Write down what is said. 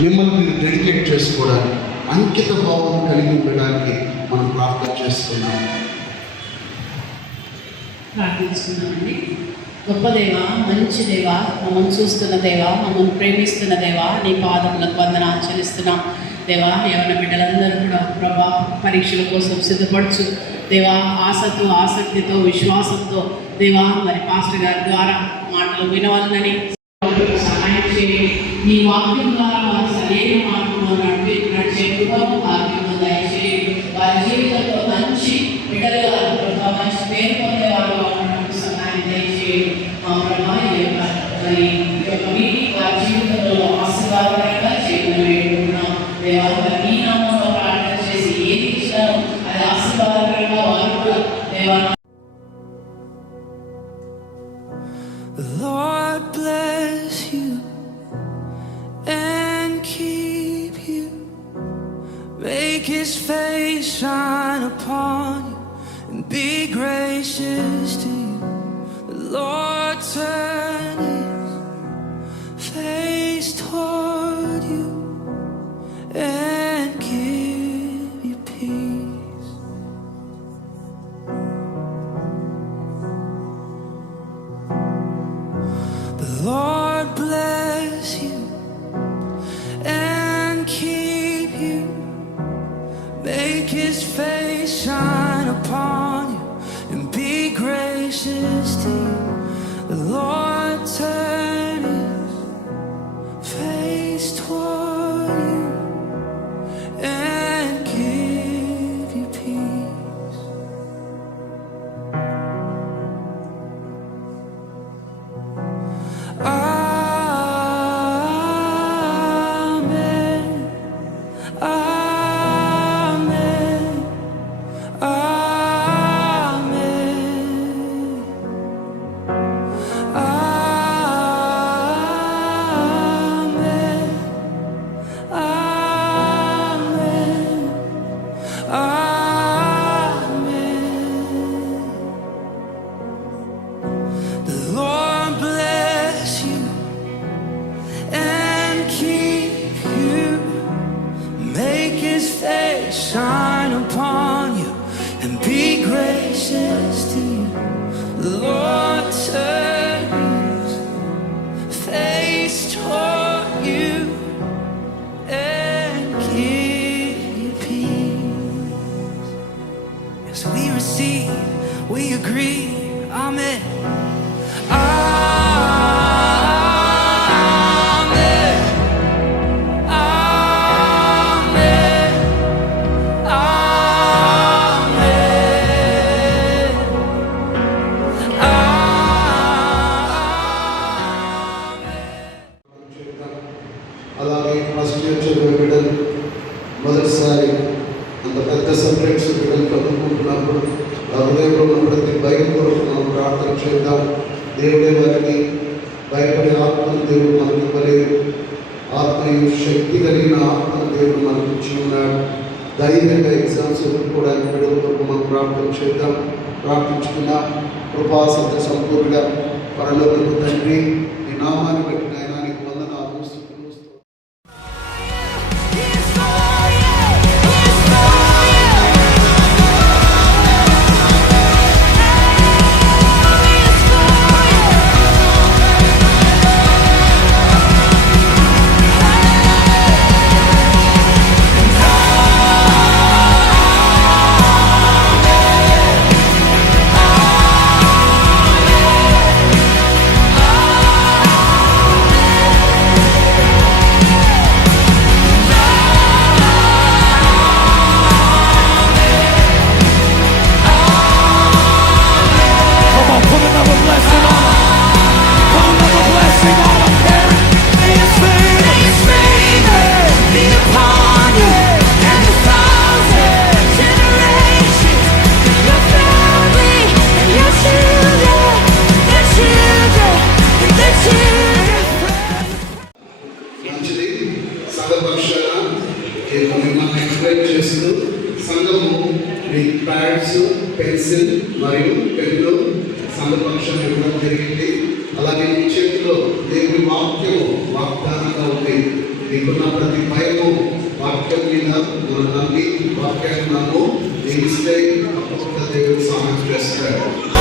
మిమ్మల్ని మీరు డెడికేట్ చేసుకోవడానికి, అంకిత భావం కలిగి ఉండడానికి మనం ప్రార్థన చేసుకున్నాం. ప్రార్థిస్తున్నామండి. గొప్ప దేవ, మంచి దేవ, మమ్మల్ని చూస్తున్న దేవ, మమ్మల్ని ప్రేమిస్తున్న దేవ, నీ పాదములకు వందనాలు చెల్లిస్తున్నాం దేవా. యవన బిడ్డలందరూ కూడా ప్రభా పరీక్షల కోసం సిద్ధపడుచు దేవా, ఆశతో, ఆసక్తితో, విశ్వాసంతో దేవా, మరి పాస్టర్ గారి ద్వారా మాటలు వినవాలని సహాయం చేయండి. నీ వాక్యం ద్వారా వారి సరైన మార్గంలో నడిచే కృపను భాగ్యము దయచేయండి. వారి జీవితంలో మంచి బిడ్డలుగా మంచి పేరు పొందేవారు సహాయం దయచేయండి. మా ప్రభా ఈ యొక్క మరి ఈ యొక్క మీటింగ్ వారి జీవితంలో ఆశీర్వాదకరంగా చేయమని వేడుకుంటున్నాం దేవా. నీ నామంలో ప్రార్థన చేసి ఏది ఇష్టమో అది ఆశీర్వాదకరంగా వారు కూడా దేవా. Lord bless you and keep you, make his face shine upon you and be gracious to you. The Lord turn his face toward you and give you peace. The Lord bless you and keep you, make his face shine upon you and be gracious to you. The Lord turn his face toward you and give you peace. Amen. Amen. Amen. Amen. Amen. Amen. The Lord bless you and keep you, make his face shine upon you and be gracious to you. The Lord turn his face toward you and give you peace. Yes, we receive, we agree. Amen. Amen. Amen. అలాగే first year చదివే బిడ్డలు మొదటిసారి అంత పెద్ద సబ్జెక్ట్స్ బిడ్డలు చదువుకుంటున్నప్పుడు ఆ హృదయంలో ఉన్న ప్రతి భయం కొరకు మనం ప్రార్థన చేద్దాం. దేవుడే వారిని భయపడే ఆత్మను దేవుడు మనకి ఇవ్వలేదు. ఆత్మయు శక్తి కలిగిన ఆత్మను దేవుడు మనకి ఇచ్చి ఉన్నాడు. ధైర్యంగా ఎగ్జామ్స్ ఎదుర్కోవడానికి బిడ్డల కొరకు మనం ప్రార్థన చేద్దాం. ప్రార్థించుకున్నా కృపా సత్య సంపూర్ణంగా పరలోకపు తండ్రి, ఈ నామాన్ని బట్టి నాయనా నీకు వందనాలు, స్తుతులు, మిమ్మల్ని ఎంకరేజ్ చేస్తూ సంఘము మీ ప్యాడ్స్, పెన్సిల్ మరియు పెన్ను సంఘపక్షం ఇవ్వడం జరిగింది. అలాగే మీ చేతిలో దేవుని వాక్యము వాగ్దానంగా ఉంది. మీ నీకున్న ప్రతి భయము వాక్యం మీద మనం నమ్మి వాక్యాన్ని నమ్ము జీవిస్తే తప్పకుండా దేవుడు సహాయం చేస్తాడు.